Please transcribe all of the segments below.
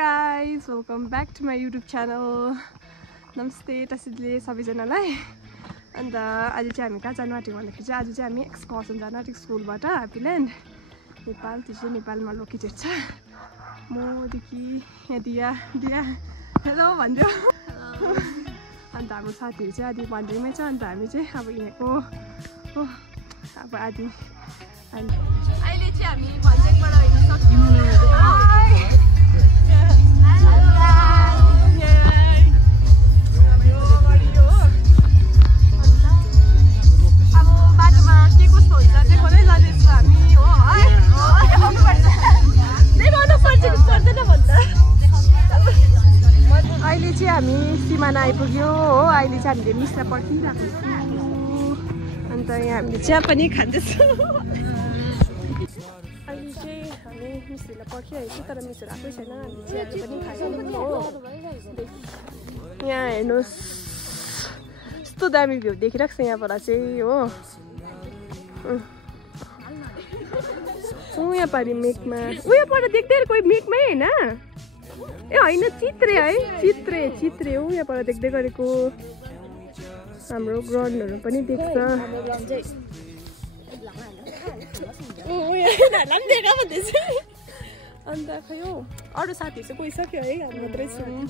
guys, welcome back to my YouTube channel. Namaste tasile सबैजनालाई अन्त आज चाहिँ हामी कहाँ जानु आँटेको भन्दाखेरि चाहिँ आज चाहिँ हामी एक्सकर्सन जानु आँटेको स्कुलबाट ह्याप्पील्यान्ड नेपाल। त्यो चाहिँ नेपालमा लोकेटेड छ। मदेखि यहाँ दिया हेलो भन्दियो। अन्त हाम्रो साथीहरू चाहिँ आदि भन्दैमै छ। अन्त हामी चाहिँ अब हिँडेको हो अब आदि अहिले चाहिँ हामी भन्दैबाट हिँडिसक्यौँ। अहिले चाहिँ हामी सिमाना आइपुग्यो हो। अहिले चाहिँ हामीले मिसलाई पर्खिरहेको छौँ। अन्त यहाँ हामीले चिया पनि खाँदैछौँ। अहिले चाहिँ हामी मिसहरूलाई पर्खिरहेको छौँ तर मिसहरू आएकै छैन। हामीले चिया पनि खाइदिउँ हो। यहाँ हेर्नुहोस् यस्तो दामी भ्यू देखिरहेको छ यहाँबाट चाहिँ हो। यहाँ पारि मेघमा उयोबाट देख्दै कोही मेघमै होइन ए होइन चित्रे है चित्रे हो। यहाँबाट देख्दै गरेको हाम्रो ग्राउन्डहरू पनि देख्छ। अन्त खै हो अरू साथीहरू चाहिँ गइसक्यो है हामी मात्रै छौँ।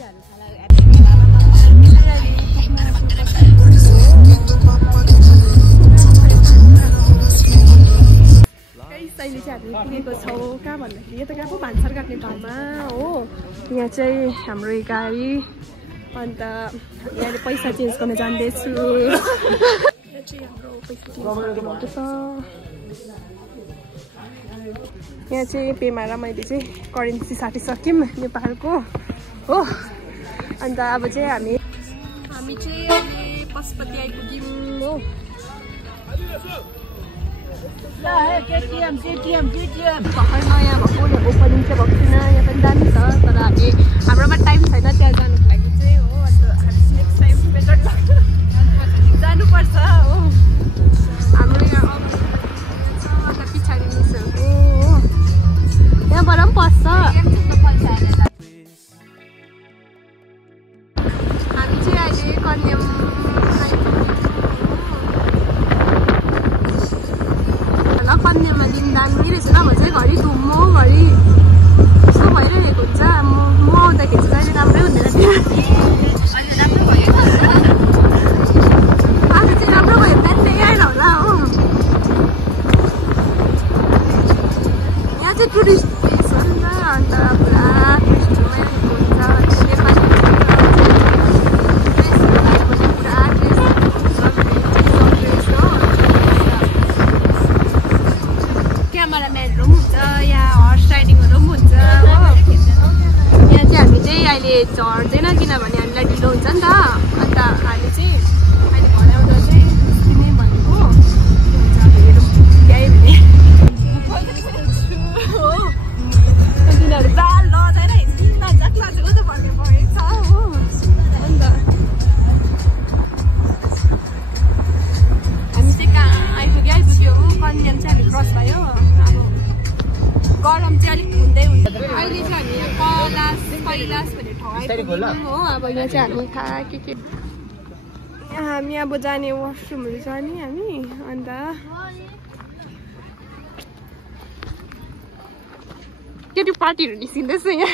अहिले चाहिँ हामी पुगेको छौँ कहाँ भन्दाखेरि यता कहाँ पो भान्सार काट्ने ठाउँमा हो। यहाँ चाहिँ हाम्रो गाडी अन्त यहाँले पैसा चेन्ज गर्न जाँदैछु। यहाँ चाहिँ हाम्रो पैसा चेन्ज गर्नुपर्छ। यहाँ चाहिँ पेमा र मैले चाहिँ करेन्सी साटिसक्यौँ नेपालको हो। अन्त अब चाहिँ हामी चाहिँ अहिले पशुपति आइपुग्यौँ हो। भर्खर नयाँ भएको यहाँ ओपनिङ चाहिँ भएको छैन। यहाँ पनि दामी छ तर हाम्रोमा टाइम छैन त्यहाँ जानुको लागि चाहिँ हो। अन्त हामी नेक्स्ट टाइम बेटर जानुपर्छ हो। हाम्रो यहाँ अन्त पछाडि मिसहरूको हो यहाँबाट पनि पस्छ। हामी चाहिँ अहिले कन्याम कन्यामा लिङदामी रहेछ न म चाहिँ घरि घुम्म घरि यसो भइरहेको हुन्छ। म आउँदाखेरि चाहिँ अहिले राम्रै हुँदैन थियो। आज चाहिँ राम्रो भयो त्यहाँदेखि आएर होला हो। यहाँ चाहिँ टुरिस्ट प्लेस हो नि त। अन्त पुरा टुरिस्टहरू आएको हुन्छ। नेपाली क्यामेराम्यानहरू पनि हुन्छ यहाँ हर्स राइडिङहरू पनि हुन्छ हो। यहाँ चाहिँ हामी चाहिँ अहिले झर्दैन किनभने हामीलाई ढिलो हुन्छ नि त। अन्त हामी चाहिँ अहिले घर आउँदा चाहिँ किने भनेको हुन्छ हेरौँ त्यहीँ भने हो। तिनीहरू जाल लजाएर नजाक नजाको त भन्ने परेको छ हो। अन्त हामी चाहिँ कहाँ आइपुग्यो कन्याम चाहिँ हामी क्रस भयो। गरम चाहिँ अलिक हुँदै हुन्छ। अहिले चाहिँ हामी कैलाश भन्ने ठाउँ आइपुग्यौँ हो। अब यहाँ चाहिँ हामी के हामी अब जाने वासरुमहरू जाने हामी। अन्त केटी पार्टीहरू निस्किँदैछ यहाँ।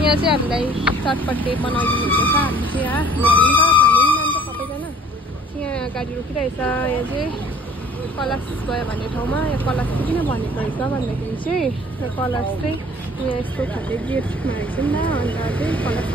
यहाँ चाहिँ हामीलाई चटपटे बनाइदिनु हुँदैछ। हामी चाहिँ यहाँ खाने नि त सबैजना यहाँ गाडी रोकिरहेछ। यहाँ चाहिँ कलश गयो भन्ने ठाउँमा यहाँ कलश चाहिँ किन भनेको रहेछ भन्दाखेरि चाहिँ कलश चाहिँ यहाँ यस्तो खाले गेटमा रहेछ नि त। अन्त चाहिँ कलश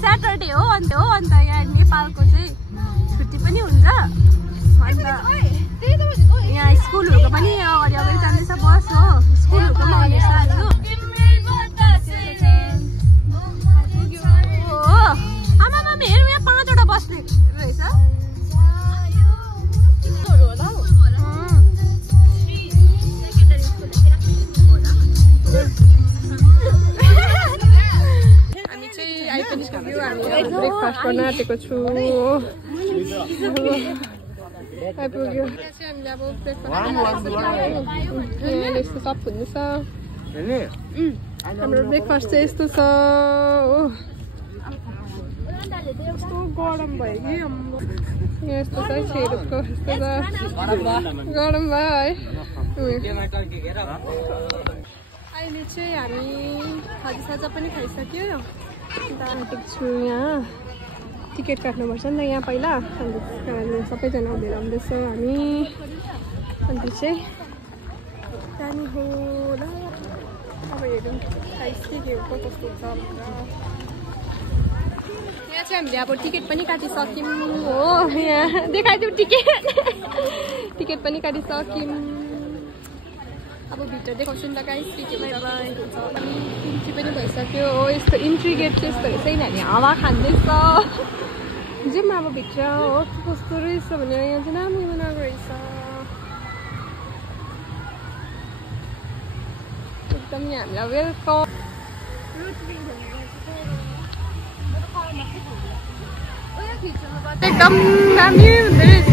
स्याटरडे हो। अन्त यहाँ नेपालको चाहिँ छुट्टी पनि हुन्छ। अन्त यहाँ स्कुलहरूको पनि अगाडि गर्न आँटेको छु आइपुग्यो हामीले अब ब्रेकफास्ट यस्तो सब हुँदैछ हाम्रो ब्रेकफास्ट चाहिँ यस्तो छ हो कस्तो गरम भयो कि यस्तो छ सेरुपको यस्तो छ गरम भयो है अहिले चाहिँ हामी खाजासाजा पनि खाइसक्यो अन्त आँटेको छु यहाँ टिकट काट्नुपर्छ नि त यहाँ पहिला अन्त सबैजना भेला आउँदैछ हामी अन्त चाहिँ जाने होला अब हेरौँ प्राइस के को कस्तो छ भनेर यहाँ चाहिँ हामीले अब टिकट पनि काटिसक्यौँ हो यहाँ देखाइदिउँ टिकट पनि काटिसक्यौँ अब भित्र देखाउँछु नि त गाइस इन्ट्री पनि भइसक्यो हो यस्तो इन्ट्री गेट चाहिँ यस्तो रहेछ यिनीहरूले हावा खाँदैछ जाउँ अब भित्र हो कस्तो रहेछ भने यहाँ चाहिँ राम्रो बनाएको रहेछ एकदम हामीलाई वेलकम एकदम दामी हुँदो रहेछ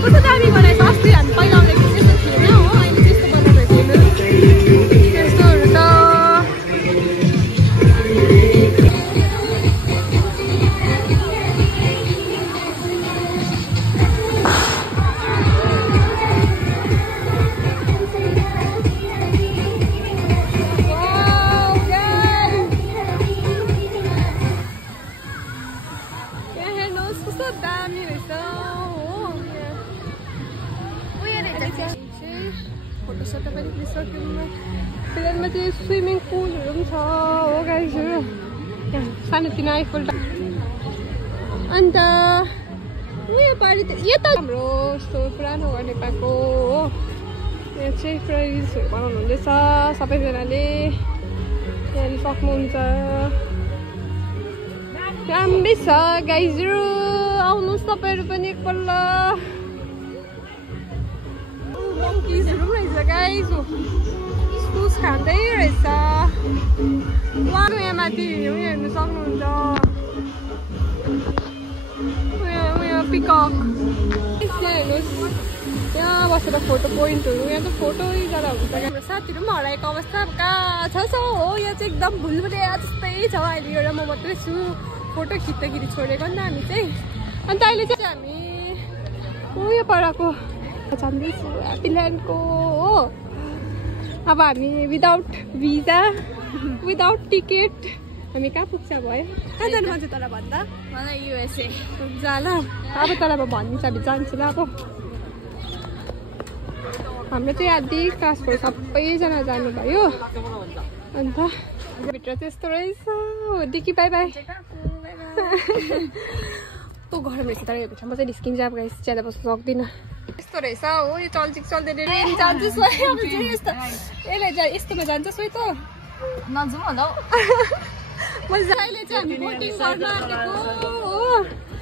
कस्तो दामी बनाएछ अस्ति हामी पहिला आउँदाखेरि त्यस्तो थिएन हो अहिले त्यस्तो बनाएको त्यस्तोहरू त फोटोसोटो पनि लिइसक्यौँ फिलहालमा चाहिँ स्विमिङ पुलहरू पनि छ हो गाइजहरू सानोतिनो आइफल अन्त उयो पारि त यो त हाम्रो यस्तो पुरानो घर नेपालको हो यहाँ चाहिँ पुरा रिल्सहरू बनाउनु हुँदैछ सबैजनाले यहाँ सक्नुहुन्छ राम्रै छ गाइजहरू आउनुहोस् तपाईँहरू पनि एकपल्ट मङ्किजहरू पनि रहेछ गाइस इस्कुस खाँदै रहेछ उहाँको यहाँ माथि हेर्नु सक्नुहुन्छ उयो पिकक यहाँ हेर्नुहोस् यहाँ बसेर फोटो पोइन्टहरू यहाँ त फोटो जरा हुन्छ हाम्रो साथीहरू पनि हराएको अवस्था कहाँ छ हो यहाँ चाहिँ एकदम भुलभुलिया जस्तै छ अहिले एउटा म मात्रै छु फोटो खिच्दाखेरि छोडेको नि त हामी चाहिँ अन्त अहिले चाहिँ हामी उयो पढाएको जाँदैछु ह्याप्पील्यान्डको हो अब हामी विदाउट भिजा विदाउट टिकट हामी कहाँ पुग्छ भयो कहाँ जानु मन छ तँलाई भन्दा मलाई युएसए जा ल अब तँलाई म भनिदिन्छ हामी जान्छु ल अब हाम्रो चाहिँ आदि क्लासको सबैजना जानुभयो अन्त भित्र चाहिँ यस्तो रहेछ हो डिकी बाई बाई कस्तो गरम रहेछ तर यो भित्रमा चाहिँ निस्किन्छ अब गाइस ज्यादा बस्नु सक्दिनँ यस्तो रहेछ हो यो चलचिक चल्दैन रेन जान्छ यस्तोमा जान्छ सोही त नजाउँ होला मैले अहिले चाहिँ हामी बोटिङ गर्न आँटेको हो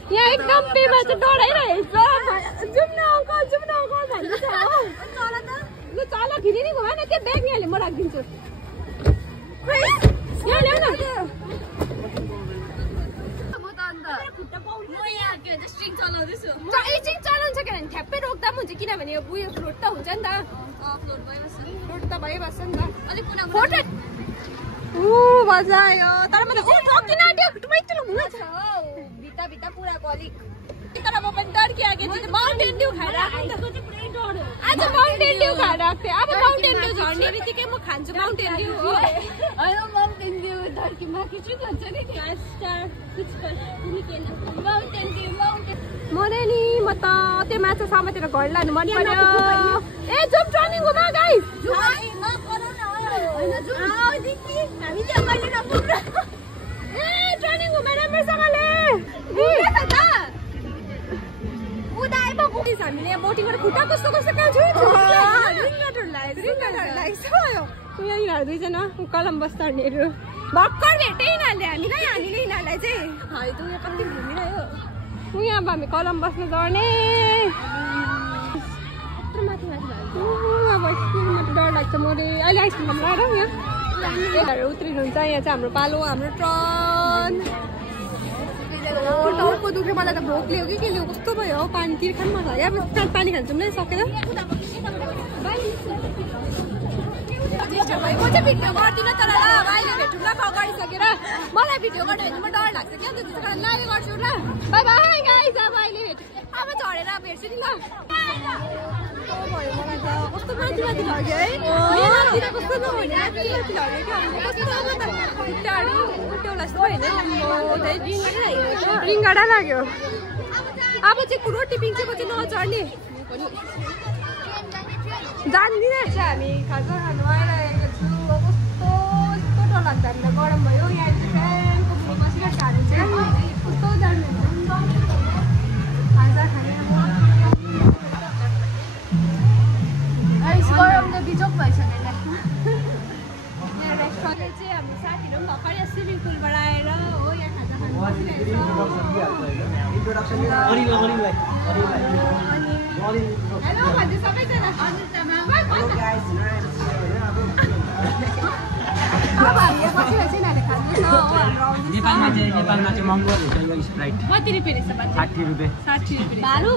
यहाँ एकदम पेमा चाहिँ डराइरहेछ जाउँ न अङ्कल भन्दैछ हो ल चल फेरि नि भएन त्यो ब्याग यहाँले म राखिदिन्छु यहाँ ल्याउ न स्ट्रिङ चलाउँदैछु स्ट्रिङ चलाउँछ के भने ठ्याप्पै रोक्दा पनि हुन्छ किनभने यो उयो फ्लोट त हुन्छ नि त फ्लोट त भइबस्छ नि त अलिक फोटो मजा आयो तर म त ठकिन आँट्यो टुमाइटो हुन छ भित्ता पुराको अलिक तर म पनि डर्किआएको थिएँ माउन्टेन ड्यू खाएर आएको नि त आज माउन्टेन ड्यू खाएर आएको थिएँ अब माउन्टेन ड्यू झर्ने बित्तिकै म खान्छु माउन्टेन ड्यू हो माउन्टेन ड्यू धर्कीमा खिच्नु भन्छ नि मरे नि म त त्यो माछा समातेर घर लानु मन पर्यो ए जाउँ ट्रेनिङ घुमा गाइस ट्रेनिङ घुमा राम्रोसँगले हामीले यहाँ बोटिङबाट खुट्टा कस्तो कहाँ छु यिनीहरू दुईजना कलम्बस चढ्नेहरू भर्खर भेटेँ यिनीहरूले हामीले यिनीहरूलाई चाहिँ उयो कति घुमिरह्यो यहाँ अब हामी कलम्बसमा चढ्ने अब आइसक्रिममा त डर लाग्छ मैले अहिले आइसक्रिम खानु आएर यहाँ उत्रिनुहुन्छ यहाँ चाहिँ हाम्रो पालो हाम्रो टर्न टाउको दुख्यो मलाई त भोक लियो कि के लियो कस्तो भयो पानी खानु मन लाग्यो अब पानी खान्छौँ नै सकेर म चाहिँ भिडियो गर्दिनँ तर ल अहिले भेटौँ ल गरिसकेर मलाई भिडियो गर्नु भने म डर लाग्छ क्या त्यसै कारण लाइभ गर्छु ल बाई बाई गाइस अब अहिले भेटौँ अब झरेर भेट्छु नि ल भयो मलाई त कस्तो माथि माथि लाग्यो है कस्तो नभने माथि लाग्यो क्या रिङ्गडा लाग्यो अब चाहिँ रोटी पिङ्चेको चाहिँ नचढ्ने जान्दिनँ हामी खाजा खानु आइरहेको छु कस्तो कस्तो डर लाग्छ हामीलाई गरम भयो यहाँ फ्यानको बसिरहेको खानु चाहिँ कस्तो जान्नु खाजा खाने गरम त बिजोक भइसक्यो यहाँ रेस्टुरेन्ट चाहिँ हाम्रो साथीहरू पनि भर्खर यहाँ स्विमिङ पुलबाट आएर हो यहाँ खाजा खानु बसिरहेको हेलो भन्छु सबैजना नेपालमा चाहिँ महँगो हुन्छ यो स्प्राइट कति रुपियाँ रहेछ 60 रुपियाँ 60 रुपियाँ बारु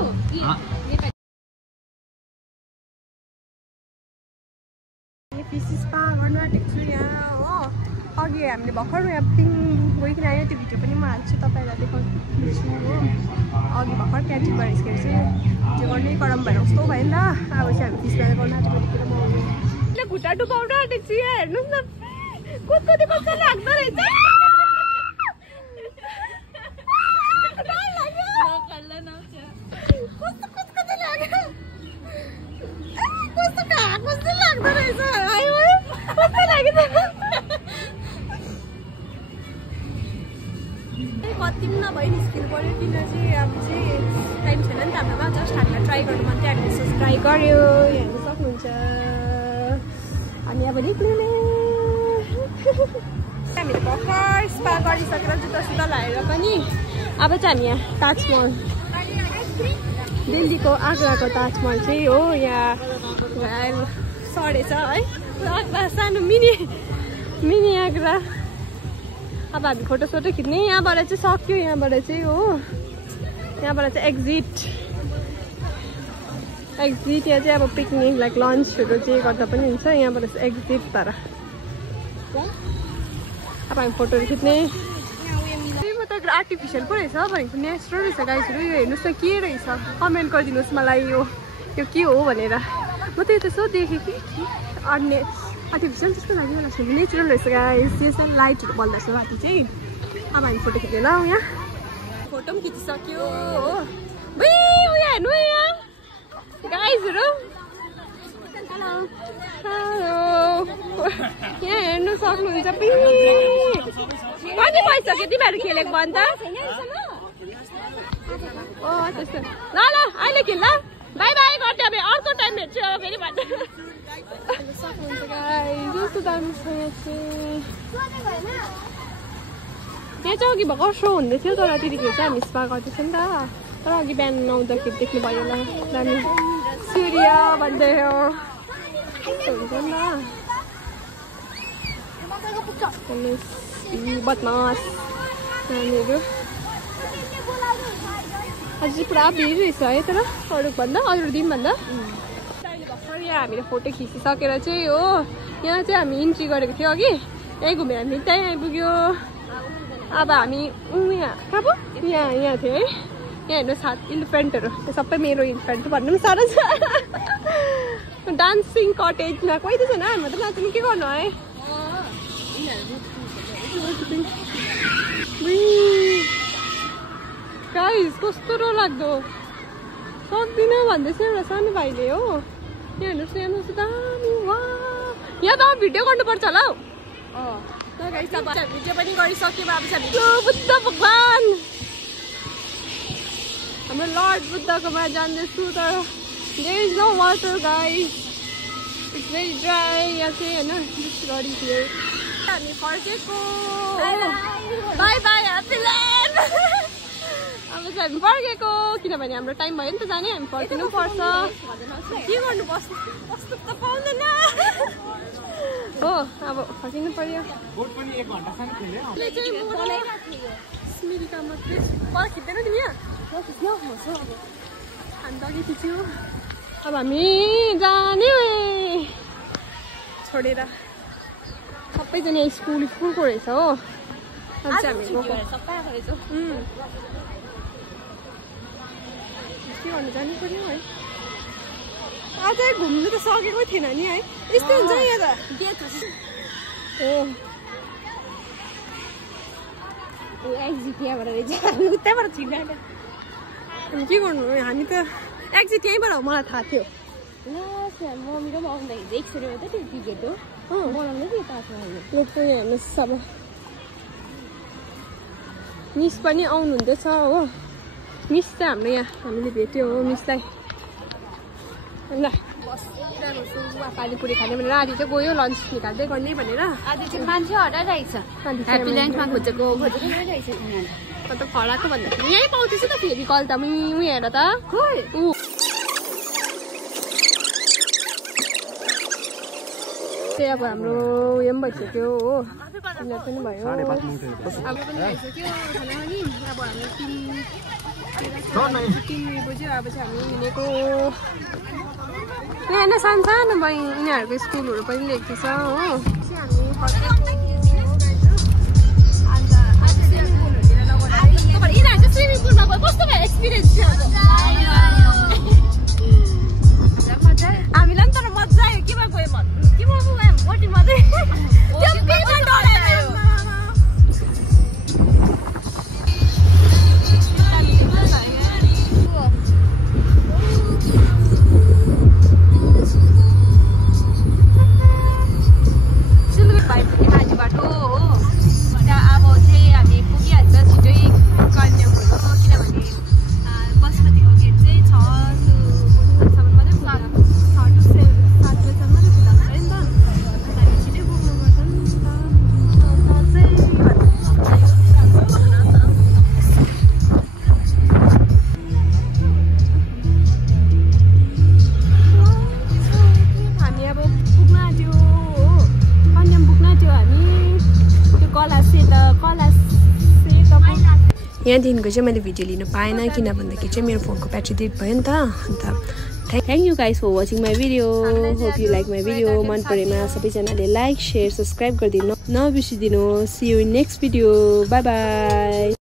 फिसिस पा गर्नु आँटेको छु यहाँ हो अघि हामीले भर्खर यहाँ पिङ गइकन आयो त्यो भिडियो पनि म हाल्छु तपाईँलाई देखाउँछु हो अघि भर्खर क्यान्टिन भइसकेर चाहिँ त्यो गर्नै गरम भएर कस्तो भयो नि त अब चाहिँ हामी फिस गरेर गर्नु आँटेको त्यतिखेर म खुट्टा डुबाउनु आँटेको छु यहाँ हेर्नुहोस् न कस्तो कस्तो लाग्दो रहेछ कति पनि नभए निस्किनु पऱ्यो किन चाहिँ अब चाहिँ टाइम छैन नि त हाम्रोमा जस्ट हामीलाई ट्राई गर्नु मन थियो हामीले सो ट्राई गऱ्यो हेर्नु सक्नुहुन्छ अनि अब निक्लिने हामीले भर्खर स्पा गरिसकेर जुत्ता सुत्ता लगाएर पनि अब चाहिँ हामी यहाँ ताजमहल दिल्लीको आग्राको ताजमहल चाहिँ हो यहाँ सडेछ है आग्रा सानो मिनी आग्रा अब हामी फोटो सोटो खिच्ने यहाँबाट चाहिँ सक्यो यहाँबाट चाहिँ हो यहाँबाट चाहिँ एक्जिट यहाँ चाहिँ अब पिकनिक लाइक लन्चहरू चाहिँ गर्दा पनि हुन्छ यहाँबाट चाहिँ एक्जिट तर अब हामी फोटोहरू खिच्ने म त आर्टिफिसियल पो रहेछ भनेको नेचुरल रहेछ गाइसहरू यो हेर्नुहोस् न के रहेछ कमेन्ट गरिदिनुहोस् मलाई यो के हो भनेर म त यो त यसो देखेँ कि अन्य आर्टिफिसियल जस्तो लाग्यो मलाई नेचुरल रहेछ गाइस यो चाहिँ लाइटहरू बल्दा छ राति चाहिँ अब हामी फोटो खिच्ने ल यहाँ फोटो पनि खिचिसक्यो हो उयो हेर्नु यहाँ गाइसहरू हेलो यहाँ हेर्नु सक्नुहुन्छ कति भइसक्यो तिमीहरू खेलेको भन् त त्यस्तो ल अहिले खेल ल बाई बाई गर्दै अब अर्को टाइम भेट्छु अब फेरि भन्नु सक्नुहुन्छ गाइस कस्तो दामी छ यहाँ चाहिँ अघि भर्खर सो हुँदै थियो तर त्यतिखेर चाहिँ हामी स्पा गर्दैछौँ नि त तर अघि बिहान आउँदाखेरि देख्नु भयो होला दामी सूर्य भन्दै हो हुन्छ नि त बदमास नानीहरू अझै पुरा भिड रहेछ है तर अरू दिनभन्दा भर्खर यहाँ हामीले फोटो खिचिसकेर चाहिँ हो यहाँ चाहिँ हामी इन्ट्री गरेको थियो अघि यहीँ घुमेर हामी त्यहीँ आइपुग्यो अब हामी यहाँ कहाँ पो यहाँ थियो है यहाँ हेर्नु साथ इलिफेन्टहरू त्यो सबै मेरो इलिफेन्ट भन्नु पनि साह्रो छ डान्सिङ कटेजमा कोही त छैन हामीमा त नाच्नु के गर्नु है गाइस कस्तो डर लाग्दो सक्दिनँ भन्दैछ एउटा सानो भाइले हो यहाँ हेर्नुहोस् यहाँ कस्तो दामी वा यहाँ त भिडियो गर्नुपर्छ होला हौ गाइस अब भिडियो पनि गरिसक्यौँ अब चाहिँ बुद्ध भगवान हाम्रो लर्ड बुद्धकोमा जाँदैछु तर there is no water guys it's very dry यहाँ चाहिँ होइन गरी थियो हामी फर्केको बाई बाई ह्याप्पी ल्यान्ड अब चाहिँ चाहिँ हामी फर्केको किनभने हाम्रो टाइम भयो नि त जाने हामी फर्किनु पर्छ के गर्नु बस्नु त पाउँदैन हो अब फर्किनु पर्यो बोट पनि 1 घण्टासम्म खेल्यो स्मिरिका मात्रै पर्खिँदैन नि यहाँ हामी त अघि खिच्यो अब हामी जाने छोडेर सबैजना स्कुलको रहेछ हो अब चाहिँ हामी गएको के गर्नु जानु पर्यो है आज घुम्नु त सकेको थिएन नि है यस्तो हुन्छ यहाँ त एक्जिट यहाँबाट रहेछ उताबाट छिर्न हामी के गर्नु हामी त एक्जिट यहीँबाट हो मलाई थाहा थियो मम्मी र म आउँदाखेरि एक्सरे हो त त्यो टिकट हो बनाउँदै थियो तातो लोकल हेर्नुहोस् अब मिस पनि आउनुहुँदैछ हो मिस चाहिँ हाम्रो यहाँ हामीले भेट्यो हो मिसलाई ल बसिरहनु छु पानीपुरी खाने भनेर आधी चाहिँ गयो लन्च निकाल्दै गर्ने भनेर आज चाहिँ मान्छे हराइरहेछ ह्याप्पी ल्यान्डमा खोजेको अन्त फलाएको भन्दाखेरि यहीँ पाउँदैछ त फेरि कल त उयो हेर त खोइ त्यही अब हाम्रो उयो पनि भइसक्यो हो डिनर पनि भयो अब पनि भइसक्यो खाना पनि अब हाम्रो 3 बज्यो अब चाहिँ हामी हिँडेको यहाँ होइन सानो सानो भयो यिनीहरूको स्कुलहरू पनि लेखेको छ हो हामीलाई पनि तर मजा आयो केमा गयो केमा गयो बोटी मात्रै यहाँदेखिको चाहिँ मैले भिडियो लिनु पाएन किन भन्दाखेरि चाहिँ मेरो फोनको ब्याट्री डेड भयो नि त अन्त thank you guys for watching my video hope you like my video मन परेमा सबैजनाले लाइक सेयर सब्सक्राइब गरिदिनु नबिर्सिदिनु see you in next video bye by